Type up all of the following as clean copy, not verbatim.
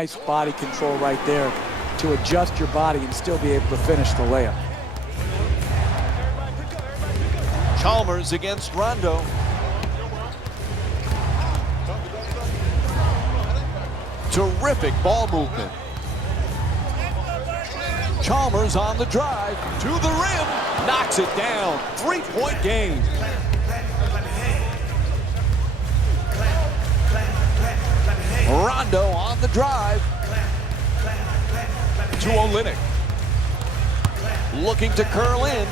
Nice body control right there to adjust your body and still be able to finish the layup. Chalmers against Rondo. Terrific ball movement. Chalmers on the drive to the rim, knocks it down. 3-point game. Rondo on the drive to Olynyk. Looking to curl in.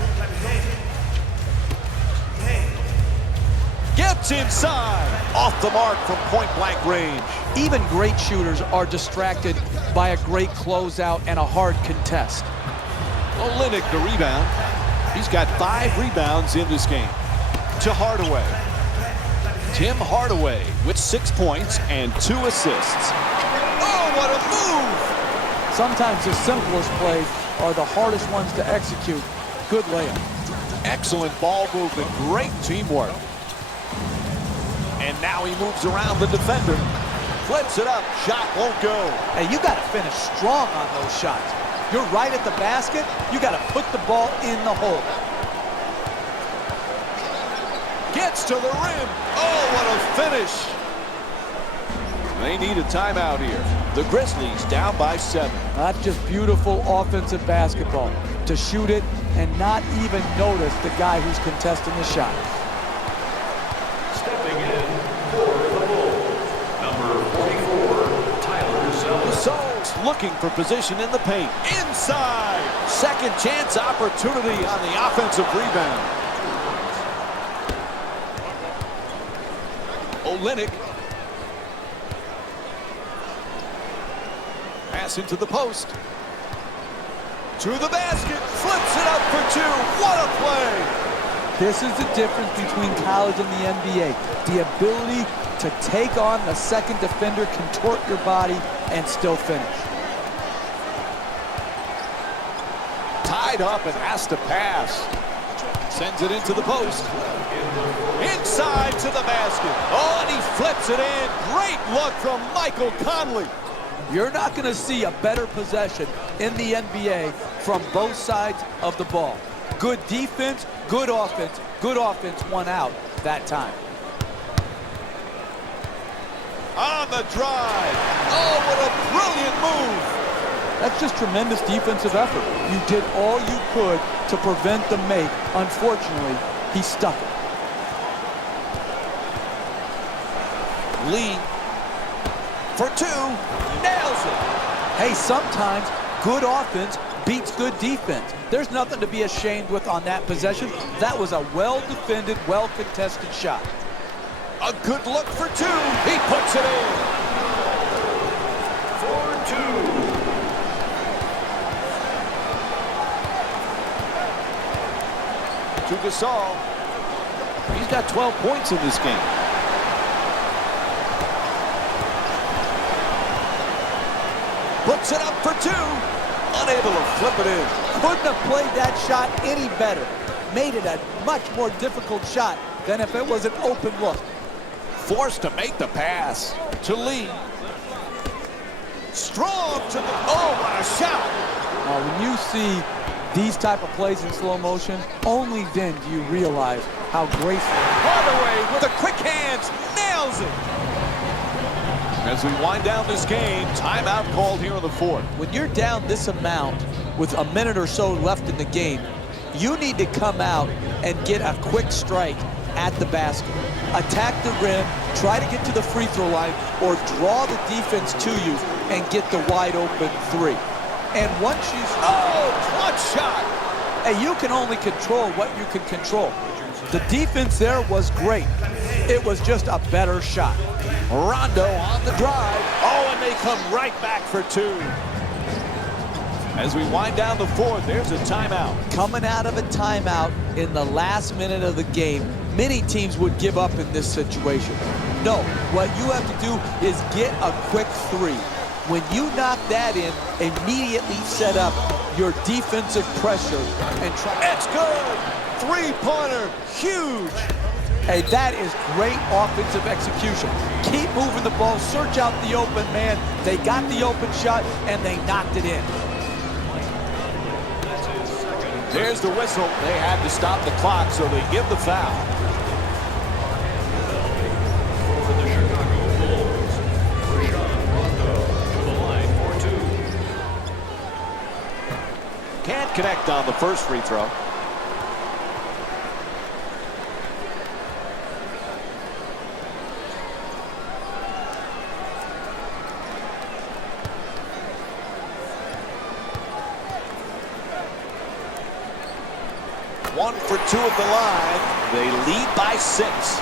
Gets inside. Off the mark from point-blank range. Even great shooters are distracted by a great closeout and a hard contest. Olynyk the rebound. He's got 5 rebounds in this game. To Hardaway. Tim Hardaway with 6 points and 2 assists. Oh, what a move! Sometimes the simplest plays are the hardest ones to execute. Good layup. Excellent ball movement, great teamwork. And now he moves around the defender. Flips it up, shot won't go. Hey, you got to finish strong on those shots. You're right at the basket, you got to put the ball in the hole. Gets to the rim. Oh, what a finish. They need a timeout here. The Grizzlies down by 7. That's just beautiful offensive basketball. To shoot it and not even notice the guy who's contesting the shot. Stepping in for the Bulls, number 44, Tyler Zells. Zells looking for position in the paint. Inside. Second chance opportunity on the offensive rebound. Olynyk. Pass into the post. To the basket. Flips it up for 2. What a play. This is the difference between college and the NBA. The ability to take on the second defender, contort your body, and still finish. Tied up and has to pass. Sends it into the post. Inside to the basket. Oh, and he flips it in. Great look from Michael Conley. You're not going to see a better possession in the NBA from both sides of the ball. Good defense, good offense won out that time. On the drive. Oh, what a brilliant move. That's just tremendous defensive effort. You did all you could to prevent the make. Unfortunately, he stuck it. Lee for 2, nails it. Hey, sometimes good offense beats good defense. There's nothing to be ashamed with on that possession. That was a well-defended, well-contested shot. A good look for 2. He puts it in. For 2. To Gasol. He's got 12 points in this game. Puts it up for 2. Unable to flip it in. Couldn't have played that shot any better. Made it a much more difficult shot than if it was an open look. Forced to make the pass to Lee. Strong to the, oh, what a shot. When you see these type of plays in slow motion, only then do you realize how graceful. Hardaway with the quick hands, nails it. As we wind down this game, timeout called here in the 4th. When you're down this amount with a minute or so left in the game, you need to come out and get a quick strike at the basket. Attack the rim, try to get to the free throw line, or draw the defense to you and get the wide open 3. And once you... Oh, clutch shot! Hey, you can only control what you can control. The defense there was great. It was just a better shot. Rondo on the drive. Oh, and they come right back for 2. As we wind down the 4th, there's a timeout. Coming out of a timeout in the last minute of the game, many teams would give up in this situation. No, what you have to do is get a quick 3. When you knock that in, immediately set up your defensive pressure and try. It's good! 3-pointer, huge! Hey, that is great offensive execution. Keep moving the ball, search out the open man. They got the open shot, and they knocked it in. There's the whistle. They had to stop the clock, so they give the foul. For the Chicago Bulls, Rajon Rondo to the line for two. Can't connect on the first free throw. One for two at the line. They lead by 6.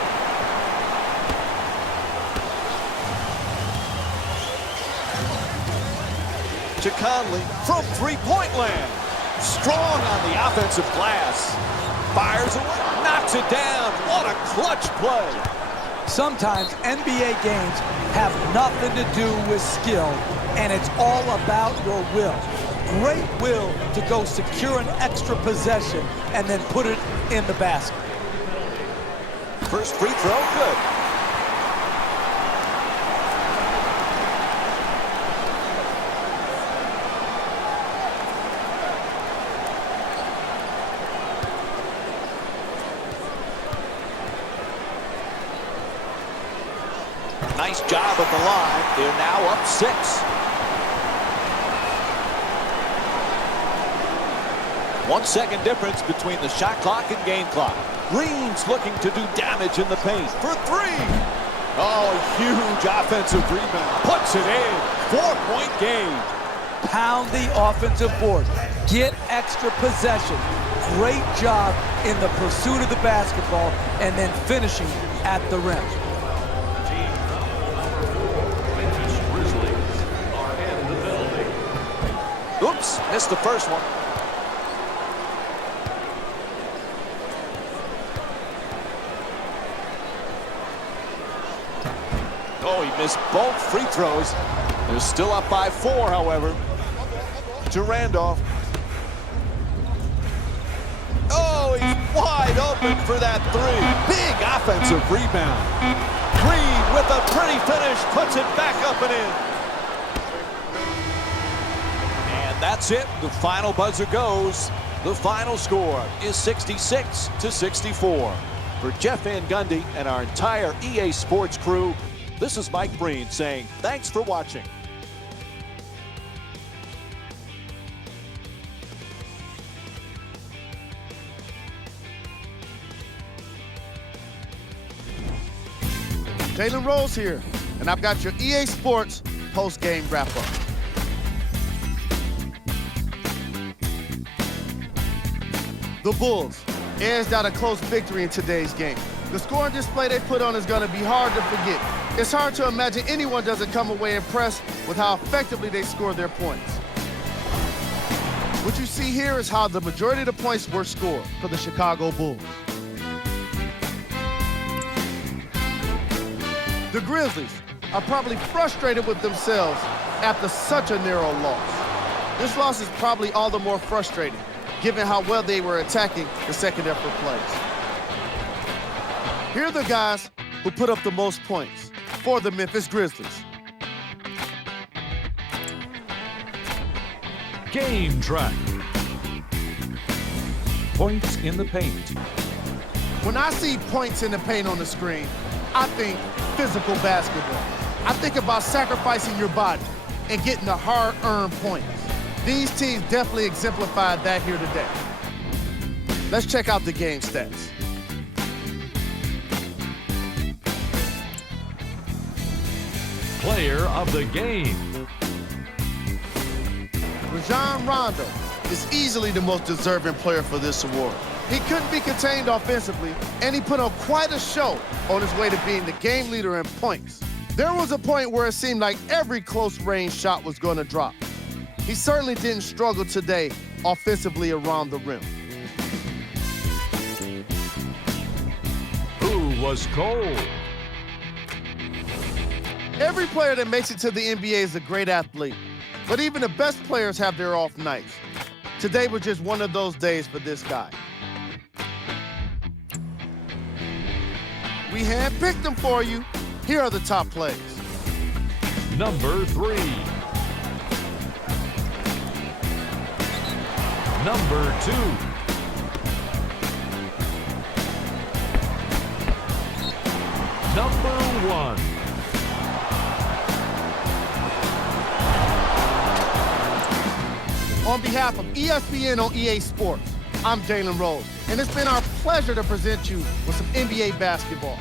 To Conley from three-point land. Strong on the offensive glass. Fires away, knocks it down. What a clutch play. Sometimes NBA games have nothing to do with skill, and it's all about your will. Great will to go secure an extra possession and then put it in the basket. First free throw, good. Nice job at the line. They're now up 6. 1 second difference between the shot clock and game clock. Green's looking to do damage in the paint for 3. Oh, huge offensive rebound. Puts it in. 4-point game. Pound the offensive board. Get extra possession. Great job in the pursuit of the basketball and then finishing at the rim. Team foul number 4. Memphis Grizzlies are in the penalty. Oops, missed the first one. Oh, he missed both free throws. They're still up by 4, however. To Randolph. Oh, he's wide open for that 3. Big offensive rebound. Green with a pretty finish puts it back up and in. And that's it. The final buzzer goes. The final score is 66-64. For Jeff Van Gundy and our entire EA Sports crew, this is Mike Breen saying thanks for watching. Jalen Rose here, and I've got your EA Sports post-game wrap-up. The Bulls edged out a close victory in today's game. The scoring display they put on is going to be hard to forget. It's hard to imagine anyone doesn't come away impressed with how effectively they scored their points. What you see here is how the majority of the points were scored for the Chicago Bulls. The Grizzlies are probably frustrated with themselves after such a narrow loss. This loss is probably all the more frustrating, given how well they were attacking the second effort plays. Here are the guys who put up the most points for the Memphis Grizzlies. Game track. Points in the paint. When I see points in the paint on the screen, I think physical basketball. I think about sacrificing your body and getting the hard-earned points. These teams definitely exemplified that here today. Let's check out the game stats. Player of the game. Rajon Rondo is easily the most deserving player for this award. He couldn't be contained offensively, and he put on quite a show on his way to being the game leader in points. There was a point where it seemed like every close-range shot was going to drop. He certainly didn't struggle today offensively around the rim. Who was cold? Every player that makes it to the NBA is a great athlete, but even the best players have their off nights. Today was just one of those days for this guy. We handpicked them for you. Here are the top plays. Number 3. Number 2. Number 1. On behalf of ESPN on EA Sports, I'm Jalen Rose, and it's been our pleasure to present you with some NBA basketball.